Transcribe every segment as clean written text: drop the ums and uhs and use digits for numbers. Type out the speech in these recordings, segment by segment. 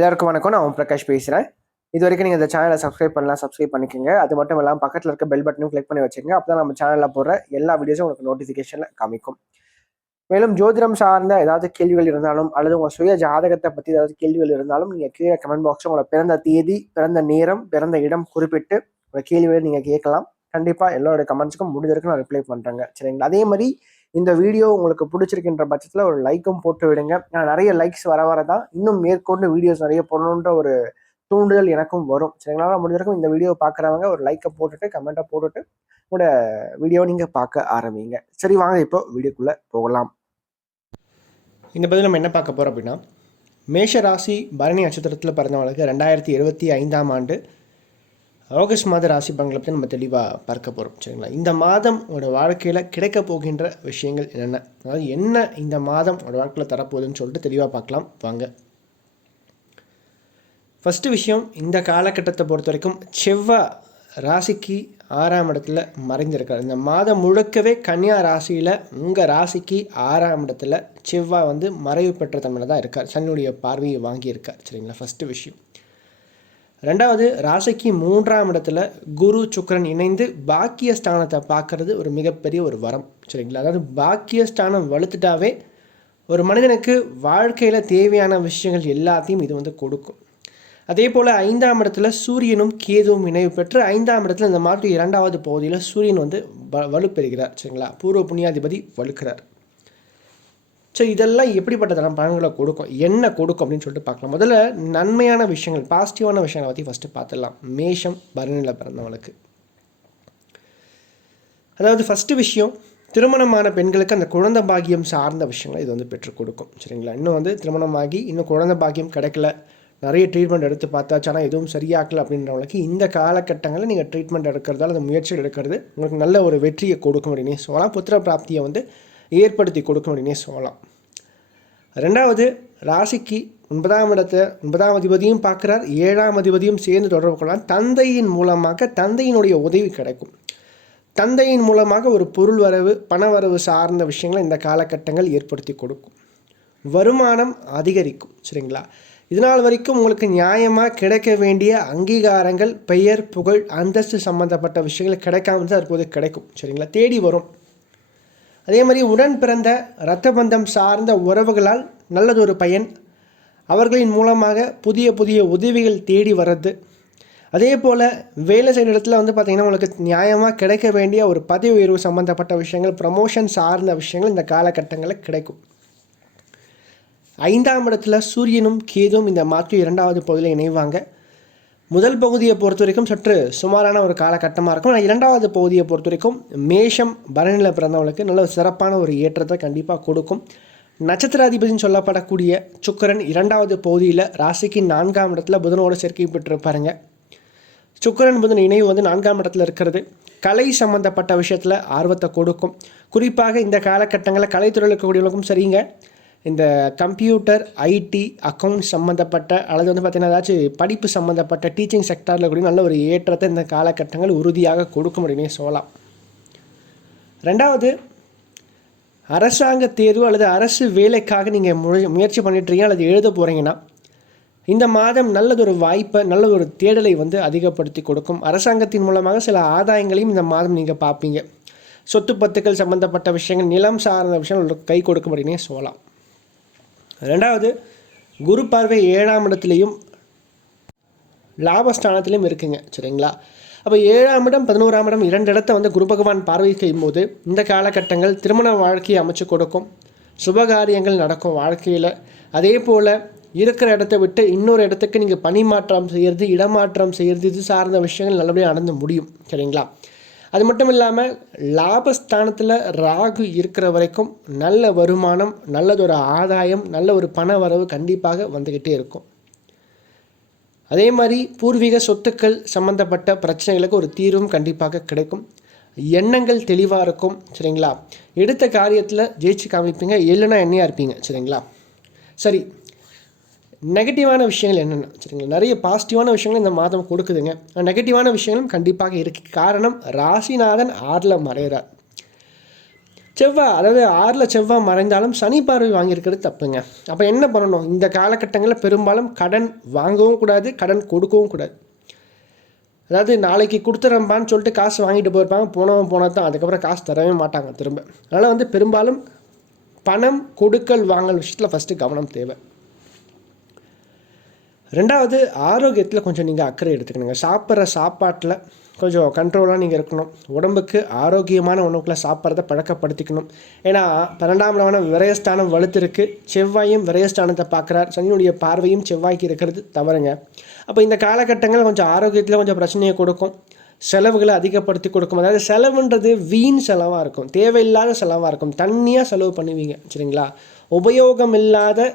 எல்லாருக்கும் வணக்கம். நான் பிரகாஷ் பேசுகிறேன். இது வரைக்கும் நீங்கள் இந்த சேனலை சப்ஸ்கிரைப் பண்ணலாம், சப்ஸ்கிரைப் பண்ணிக்கோங்க. அது மட்டும் இல்லாமல் பக்கத்தில் இருக்க பெல் பட்டனும் கிளிக் பண்ணி வச்சுக்கோங்க. அப்போ தான் நம்ம சேனலில் போடுற எல்லா வீடியோஸும் உங்களுக்கு நோட்டிஃபிகேஷனில் காமிக்கும். மேலும் ஜோதிடம் சார்ந்த ஏதாவது கேள்விகள் இருந்தாலும் அல்லது உங்கள் சுய ஜாதகத்தை பற்றி ஏதாவது கேள்விகள் இருந்தாலும் நீங்கள் கீழே கமெண்ட் பாக்ஸில் உங்களோட பிறந்த தேதி, பிறந்த நேரம், பிறந்த இடம் குறிப்பிட்டு உங்கள் கேள்விகளை நீங்கள் கேட்கலாம். கண்டிப்பாக எல்லோருடைய கமெண்ட்ஸுக்கும் முடிஞ்ச வரைக்கும் நான் ரிப்ளை பண்ணுறேங்க. சரிங்களா? அதே மாதிரி இந்த வீடியோ உங்களுக்கு பிடிச்சிருக்கின்ற பட்சத்தில் ஒரு லைக்கும் போட்டு விடுங்க. நிறைய லைக்ஸ் வர தான் இன்னும் மேற்கொண்டு வீடியோஸ் நிறைய போடணுன்ற ஒரு தூண்டுதல் எனக்கும் வரும். சரிங்களா? முடிஞ்சிருக்கும் இந்த வீடியோ பார்க்குறவங்க ஒரு லைக்கை போட்டுட்டு கமெண்ட்டை போட்டுட்டு உங்களோட வீடியோ நீங்கள் பார்க்க ஆரம்பிங்க. சரி, வாங்க இப்போ வீடியோக்குள்ளே போகலாம். இந்த பதில் நம்ம என்ன பார்க்க போகிறோம் அப்படின்னா, மேஷ ராசி பரணி நட்சத்திரத்தில் பிறந்தவங்களுக்கு 2025 ஆண்டு ஆகஸ்ட் மாத ராசி பலன்களை பற்றி நம்ம தெளிவாக பார்க்க போகிறோம். சரிங்களா? இந்த மாதம் உங்களோட வாழ்க்கையில் கிடைக்க போகின்ற விஷயங்கள் என்னென்ன, அதாவது என்ன இந்த மாதம் உங்களோட வாழ்க்கையில் தரப்போகுதுன்னு சொல்லிட்டு தெளிவாக பார்க்கலாம் வாங்க. ஃபஸ்ட்டு விஷயம், இந்த காலகட்டத்தை பொறுத்த வரைக்கும் செவ்வாய் ராசிக்கு 6ஆம் இடத்துல மறைஞ்சிருக்கார். இந்த மாதம் முழுக்கவே கன்னியா ராசியில் உங்கள் ராசிக்கு 6ஆம் இடத்துல செவ்வாய் மறைவு பெற்ற தன்மையில் தான் இருக்கார். சனியுடைய பார்வையை வாங்கியிருக்கார். சரிங்களா? ஃபஸ்ட்டு விஷயம். ரெண்டாவது, ராசிக்கு 3ஆம் இடத்துல குரு சுக்கிரன் இணைந்து பாக்கியஸ்தானத்தை பார்க்கறது ஒரு மிகப்பெரிய ஒரு வரம். சரிங்களா? அதாவது பாக்கியஸ்தானம் வலுத்துட்டாவே ஒரு மனிதனுக்கு வாழ்க்கையில் தேவையான விஷயங்கள் எல்லாத்தையும் இது கொடுக்கும். அதே போல் 5ஆம் இடத்துல சூரியனும் கேதுவும் இணைவு பெற்று 5ஆம் இடத்துல இந்த மாற்று 2வது பகுதியில் சூரியன் வலுப்பெறுகிறார். சரிங்களா? பூர்வ புண்ணியாதிபதி வலுக்கிறார். ஸோ இதெல்லாம் எப்படிப்பட்ட பலன்களை கொடுக்கும், என்ன கொடுக்கும் அப்படின்னு சொல்லிட்டு பார்க்கலாம். முதல்ல நன்மையான விஷயங்கள், பாசிட்டிவான விஷயங்களை பற்றி ஃபஸ்ட்டு பார்த்துடலாம். மேஷம் பரணியில் பிறந்தவங்களுக்கு, அதாவது ஃபஸ்ட்டு விஷயம், திருமணமான பெண்களுக்கு அந்த குழந்தை பாக்கியம் சார்ந்த விஷயங்களை இது பெற்றுக் கொடுக்கும். சரிங்களா? இன்னும் திருமணமாகி இன்னும் குழந்தை பாக்கியம் கிடைக்கல, நிறைய ட்ரீட்மெண்ட் எடுத்து பார்த்தாச்சு ஆனால் எதுவும் சரியாக்கல அப்படின்றவங்களுக்கு இந்த காலகட்டங்களில் நீங்கள் ட்ரீட்மெண்ட் எடுக்கிறதால அந்த முயற்சிகள் எடுக்கிறது உங்களுக்கு நல்ல ஒரு வெற்றியை கொடுக்கும் அப்படின்னே சொல்லலாம். புத்திர பிராப்தியை ஏற்படுத்தி கொடுக்கும் அப்படின்னே சொல்லலாம். ரெண்டாவது, ராசிக்கு 9ஆம் அதிபதியும் பார்க்குறார், 7ஆம் அதிபதியும் சேர்ந்து தொடர்பு கொள்ளலாம். தந்தையின் மூலமாக தந்தையினுடைய உதவி கிடைக்கும். தந்தையின் மூலமாக ஒரு பொருள் வரவு, பண வரவு சார்ந்த விஷயங்களை இந்த காலகட்டங்கள் ஏற்படுத்தி கொடுக்கும். வருமானம் அதிகரிக்கும். சரிங்களா? இதனால் வரைக்கும் உங்களுக்கு நியாயமாக கிடைக்க வேண்டிய அங்கீகாரங்கள், பெயர், புகழ், அந்தஸ்து சம்மந்தப்பட்ட விஷயங்கள் கிடைக்காம தான் தற்போது கிடைக்கும். சரிங்களா? தேடி வரும். அதே மாதிரி உடன் பிறந்த இரத்த பந்தம் சார்ந்த உறவுகளால் நல்லதொரு பயன், அவர்களின் மூலமாக புதிய புதிய உதவிகள் தேடி வர்றது. அதே போல் வேலை செய்கிற இடத்துல பார்த்திங்கன்னா உங்களுக்கு நியாயமாக கிடைக்க வேண்டிய ஒரு பதவி உயர்வு சம்மந்தப்பட்ட விஷயங்கள், ப்ரமோஷன் சார்ந்த விஷயங்கள் இந்த காலகட்டங்களில் கிடைக்கும். 5ஆம் இடத்துல சூரியனும் கேதுவும் இந்த மாற்று 2வது பகுதியில் இணைவாங்க. முதல் பகுதியை பொறுத்த வரைக்கும் சற்று சுமாரான ஒரு காலகட்டமாக இருக்கும். ஆனால் 2வது பகுதியை பொறுத்த வரைக்கும் மேஷம் பரணியில் பிறந்தவங்களுக்கு நல்ல சிறப்பான ஒரு ஏற்றத்தை கண்டிப்பாக கொடுக்கும். நட்சத்திராதிபதினு சொல்லப்படக்கூடிய சுக்கிரன் 2வது பகுதியில் ராசிக்கு 4ஆம் இடத்துல புதனோடு சேர்க்கை பெற்றிருப்பாருங்க. சுக்கிரன் புதன் இணைவு 4ஆம் இடத்துல இருக்கிறது கலை சம்மந்தப்பட்ட விஷயத்தில் ஆர்வத்தை கொடுக்கும். குறிப்பாக இந்த காலகட்டங்களில் கலைத்துறையில் இருக்கக்கூடியவங்களுக்கும் சரிங்க, இந்த கம்ப்யூட்டர், ஐடி, அக்கௌண்ட் சம்மந்தப்பட்ட அல்லது பார்த்திங்கன்னா ஏதாச்சும் படிப்பு சம்மந்தப்பட்ட டீச்சிங் செக்டாரில் கூட நல்ல ஒரு ஏற்றத்தை இந்த காலகட்டங்கள் உறுதியாக கொடுக்கும் அப்படின்னே சொல்லலாம். ரெண்டாவது, அரசாங்க தேர்வு அல்லது அரசு வேலைக்காக நீங்கள் முயற்சி பண்ணிட்டுருக்கீங்க அல்லது எழுத போகிறீங்கன்னா இந்த மாதம் நல்லதொரு வாய்ப்பை, நல்லதொரு தேடலை அதிகப்படுத்தி கொடுக்கும். அரசாங்கத்தின் மூலமாக சில ஆதாயங்களையும் இந்த மாதம் நீங்கள் பார்ப்பீங்க. சொத்து பத்துக்கள் சம்மந்தப்பட்ட விஷயங்கள், நிலம் சார்ந்த விஷயங்கள் கை கொடுக்கும் அப்படின்னே சொல்லலாம். ரெண்டாவது, குரு பார்வை 7ஆம் இடத்துலையும் லாபஸ்தானத்திலையும் இருக்குங்க. சரிங்களா? அப்போ 7ஆம் இடம் 11ஆம் இடம் 2 இடத்த குரு பகவான் பார்வை செய்யும் போது இந்த காலகட்டங்கள் திருமண வாழ்க்கையை அமைச்சு கொடுக்கும், சுபகாரியங்கள் நடக்கும் வாழ்க்கையில். அதே போல் இருக்கிற இடத்த விட்டு இன்னொரு இடத்துக்கு நீங்கள் பணிமாற்றம் செய்கிறது, இடமாற்றம் செய்கிறது, இது சார்ந்த விஷயங்கள் நல்லபடியாக நடந்து முடியும். சரிங்களா? அது மட்டும் இல்லாமல் லாபஸ்தானத்தில் ராகு இருக்கிற வரைக்கும் நல்ல வருமானம், நல்லதொரு ஆதாயம், நல்ல ஒரு பண வரவு கண்டிப்பாக வந்துக்கிட்டே இருக்கும். அதே மாதிரி பூர்வீக சொத்துக்கள் சம்மந்தப்பட்ட பிரச்சனைகளுக்கு ஒரு தீர்வும் கண்டிப்பாக கிடைக்கும். எண்ணங்கள் தெளிவாக இருக்கும். சரிங்களா? எடுத்த காரியத்தில் ஜெயிச்சு காமிப்பீங்க, இல்லைன்னா எண்ணையாக இருப்பீங்க. சரிங்களா? சரி, நெகட்டிவான விஷயங்கள் என்னென்ன? சரிங்களா? நிறைய பாசிட்டிவான விஷயங்கள் இந்த மாதம் கொடுக்குதுங்க, நெகட்டிவான விஷயங்களும் கண்டிப்பாக இருக்குது. காரணம், ராசிநாதன் 6ல் மறைகிறார். செவ்வாய் அதாவது 6ல் செவ்வாய் மறைந்தாலும் சனி பார்வை வாங்கியிருக்கிறது தப்புங்க. அப்போ என்ன பண்ணணும்? இந்த காலகட்டங்களில் பெரும்பாலும் கடன் வாங்கவும் கூடாது, கடன் கொடுக்கவும் கூடாது. அதாவது நாளைக்கு கொடுத்துறம்பான்னு சொல்லிட்டு காசு வாங்கிட்டு போயிருப்பாங்க, போனவன் போனால் தான், அதுக்கப்புறம் காசு தரவே மாட்டாங்க திரும்ப. அதனால் வந்து பெரும்பாலும் பணம் கொடுக்கல் வாங்கல் விஷயத்தில் ஃபஸ்ட்டு கவனம் தேவை. ரெண்டாவது, ஆரோக்கியத்தில் கொஞ்சம் நீங்கள் அக்கறை எடுத்துக்கணுங்க. சாப்பிட்ற சாப்பாட்டில் கொஞ்சம் கண்ட்ரோலாக நீங்கள் இருக்கணும். உடம்புக்கு ஆரோக்கியமான உணவுகளை சாப்பிட்றத பழக்கப்படுத்திக்கணும். ஏன்னா 12ஆம் இடமான விரயஸ்தானம் வலுத்திருக்கு, செவ்வாயும் விரயஸ்தானத்தை பார்க்குறார், சனியுடைய பார்வையும் செவ்வாய்க்கு இருக்கிறது தவறுங்க. அப்போ இந்த காலகட்டங்கள் கொஞ்சம் ஆரோக்கியத்தில் கொஞ்சம் பிரச்சனையை கொடுக்கும், செலவுகளை அதிகப்படுத்தி கொடுக்கும். அதாவது செலவுன்றது வீண் செலவாக இருக்கும், தேவையில்லாத செலவாக இருக்கும், தண்ணியாக செலவு பண்ணுவீங்க சரிங்களா. உபயோகம் இல்லாத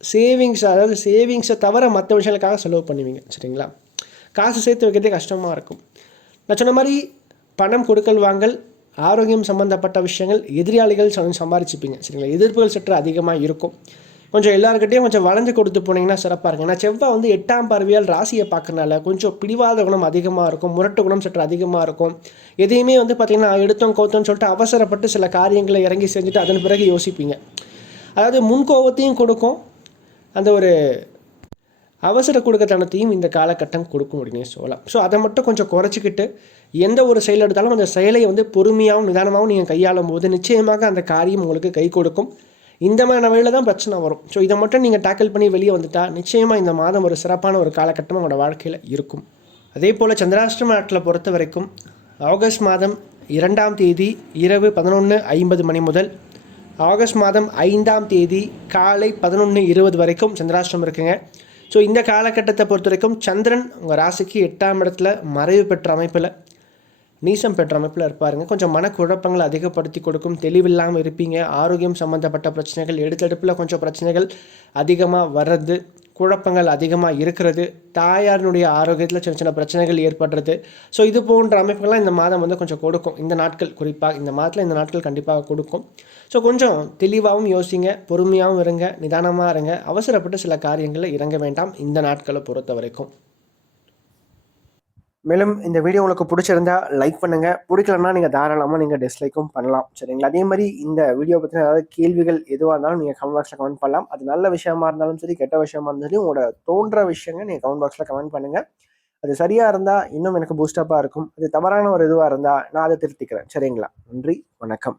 சேவிங்ஸ், அதாவது சேவிங்ஸை தவிர மற்ற விஷயங்களுக்காக செலவு பண்ணுவீங்க சரிங்களா. காசு சேர்த்து வைக்கிறதே கஷ்டமாக இருக்கும். நான் சொன்ன மாதிரி பணம் கொடுக்கல் வாங்கல், ஆரோக்கியம் சம்மந்தப்பட்ட விஷயங்கள், எதிராளிகள் சம்பாரிச்சுப்பீங்க சரிங்களா. எதிர்ப்புகள் சற்று அதிகமாக இருக்கும். கொஞ்சம் எல்லாருக்கிட்டையும் கொஞ்சம் வளைஞ்சு கொடுத்து போனீங்கன்னா சிறப்பாக இருக்கும். ஏன்னா செவ்வாய் வந்து 8ஆம் பார்வையால் ராசியை பார்க்கறனால கொஞ்சம் பிடிவாத குணம் அதிகமாக இருக்கும், முரட்டு குணம் சற்று அதிகமாக இருக்கும். எதையுமே வந்து பார்த்திங்கன்னா எடுத்தோம் கோத்தோன்னு சொல்லிட்டு அவசரப்பட்டு சில காரியங்களை இறங்கி செஞ்சுட்டு அதன் பிறகு யோசிப்பீங்க. அதாவது முன்கோபத்தையும் கொடுக்கும், அந்த ஒரு அவசர கொடுக்கத்தனத்தையும் இந்த காலகட்டம் கொடுக்கும் அப்படின்னு சொல்லலாம். ஸோ அதை மட்டும் கொஞ்சம் குறைச்சிக்கிட்டு எந்த ஒரு செயல் எடுத்தாலும் அந்த செயலை வந்து பொறுமையாகவும் நிதானமாகவும் நீங்கள் கையாளும் போது நிச்சயமாக அந்த காரியம் உங்களுக்கு கை கொடுக்கும். இந்த மாதிரி வழியில் தான் பிரச்சனை வரும். ஸோ இதை மட்டும் நீங்கள் டேக்கிள் பண்ணி வெளியே வந்துட்டால் நிச்சயமாக இந்த மாதம் ஒரு சிறப்பான ஒரு காலகட்டம் உங்களோட வாழ்க்கையில் இருக்கும். அதே போல் சந்திராஷ்டம நாட்டில் பொறுத்த வரைக்கும் ஆகஸ்ட் மாதம் 2ஆம் தேதி இரவு 11:50 மணி முதல் ஆகஸ்ட் மாதம் 5ஆம் தேதி காலை 11:20 வரைக்கும் சந்திராஷ்டமம் இருக்குங்க. ஸோ இந்த காலகட்டத்தை பொறுத்த வரைக்கும் சந்திரன் உங்கள் ராசிக்கு 8ஆம் இடத்துல மறைவு பெற்ற அமைப்பில், நீசம் பெற்ற அமைப்பில் இருப்பாருங்க. கொஞ்சம் மனக்குழப்பங்களை அதிகப்படுத்தி கொடுக்கும், தெளிவில்லாமல் இருப்பீங்க, ஆரோக்கியம் சம்மந்தப்பட்ட பிரச்சனைகள், எடுத்தெடுப்பில் கொஞ்சம் பிரச்சனைகள் அதிகமாக வர்றது, குழப்பங்கள் அதிகமாக இருக்கிறது, தாயாரினுடைய ஆரோக்கியத்தில் சின்ன சின்ன பிரச்சனைகள் ஏற்படுறது. ஸோ இது போன்ற அமைப்புகள்லாம் இந்த மாதம் வந்து கொஞ்சம் கொடுக்கும். இந்த நாட்கள் குறிப்பாக இந்த மாதத்தில் இந்த நாட்கள் கண்டிப்பாக கொடுக்கும். ஸோ கொஞ்சம் தெளிவாகவும் யோசிங்க, பொறுமையாகவும் இருங்க, நிதானமாக இருங்க, அவசரப்பட்டு சில காரியங்களில் இறங்க வேண்டாம் இந்த நாட்களை பொறுத்த வரைக்கும். மேலும் இந்த வீடியோ உங்களுக்கு பிடிச்சிருந்தா லைக் பண்ணுங்கள், பிடிக்கலன்னா நீங்கள் தாராளமாக நீங்கள் டிஸ்லைக்கும் பண்ணலாம் சரிங்களா. அதே மாதிரி இந்த வீடியோ பற்றின ஏதாவது கேள்விகள் எதுவாக இருந்தாலும் நீங்கள் கமெண்ட் பாக்ஸில் கமெண்ட் பண்ணலாம். அது நல்ல விஷயமா இருந்தாலும் சரி, கெட்ட விஷயமா இருந்தாலும் சரி, உங்களோட தோன்ற விஷயங்கள் நீங்கள் கமெண்ட் பாக்ஸில் கமெண்ட் பண்ணுங்கள். அது சரியாக இருந்தால் இன்னும் எனக்கு பூஸ்டப்பாக இருக்கும், அது தவறான ஒரு இதுவாக இருந்தால் நான் அதை திருத்திக்கிறேன் சரிங்களா. நன்றி, வணக்கம்.